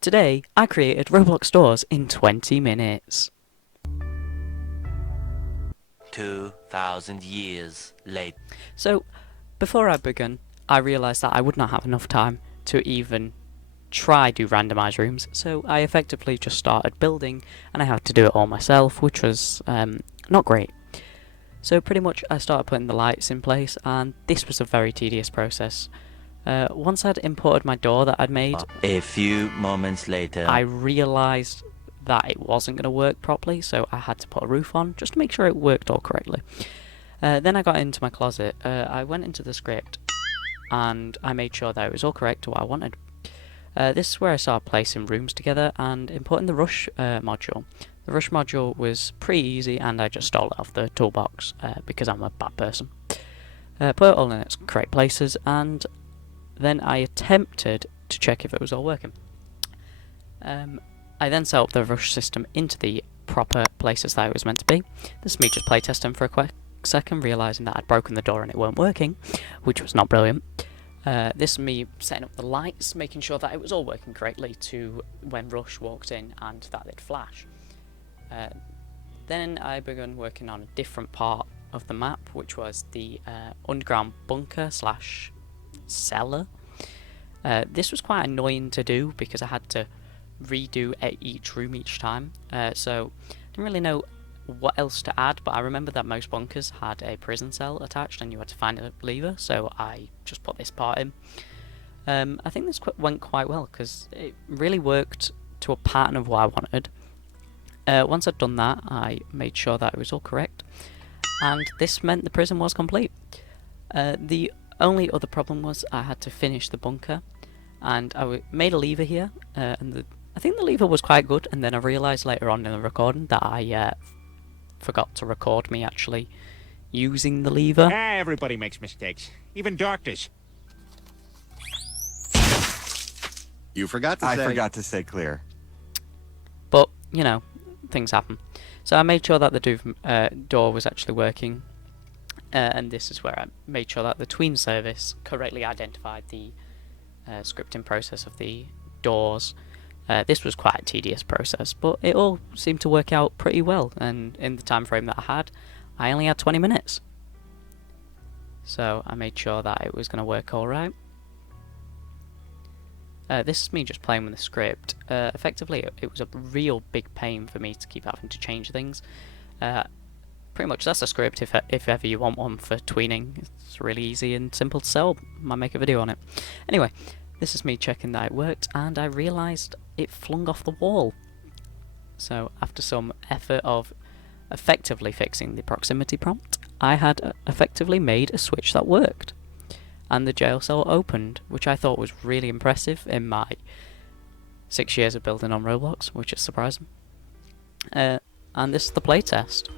Today, I created Roblox doors in 20 minutes. 2,000 years later. So, before I began, I realised that I would not have enough time to even try do randomised rooms, so I effectively just started building, and I had to do it all myself, which was not great. So pretty much I started putting the lights in place, and this was a very tedious process. Once I'd imported my door that I'd made, A few moments later. I realised that it wasn't going to work properly, so I had to put a roof on just to make sure it worked all correctly. Then I got into my closet, I went into the script, and I made sure that it was all correct to what I wanted. This is where I started placing rooms together and importing the rush module. The rush module was pretty easy, and I just stole it off the toolbox because I'm a bad person. Put it all in its correct places, and then I attempted to check if it was all working. I then set up the rush system into the proper places that it was meant to be. This is me just playtesting for a quick second, realising that I'd broken the door and it weren't working, which was not brilliant. This is me setting up the lights, making sure that it was all working correctly to when Rush walked in and that they'd flash. Then I began working on a different part of the map, which was the underground bunker slash cellar. This was quite annoying to do because I had to redo each room each time, so I didn't really know what else to add, but I remember that most bunkers had a prison cell attached and you had to find a lever, so I just put this part in. I think this went quite well because it really worked to a pattern of what I wanted. Once I'd done that, I made sure that it was all correct, and this meant the prison was complete. The only other problem was I had to finish the bunker, and I made a lever here, and I think the lever was quite good, and then I realised later on in the recording that I forgot to record me actually using the lever. Everybody makes mistakes, even doctors. You forgot to say. I forgot to say clear. But, you know, things happen. So I made sure that the door was actually working, and this is where I made sure that the tween service correctly identified the scripting process of the doors. This was quite a tedious process, but it all seemed to work out pretty well, and in the time frame that I had, I only had 20 minutes. So I made sure that it was going to work alright. This is me just playing with the script. Effectively, it was a real big pain for me to keep having to change things. Pretty much that's a script if ever you want one for tweening. It's really easy and simple to sell. Might make a video on it. Anyway, this is me checking that it worked, and I realised it flung off the wall. So after some effort of effectively fixing the proximity prompt, I had effectively made a switch that worked, and the jail cell opened, which I thought was really impressive in my 6 years of building on Roblox, which is surprising. And this is the playtest.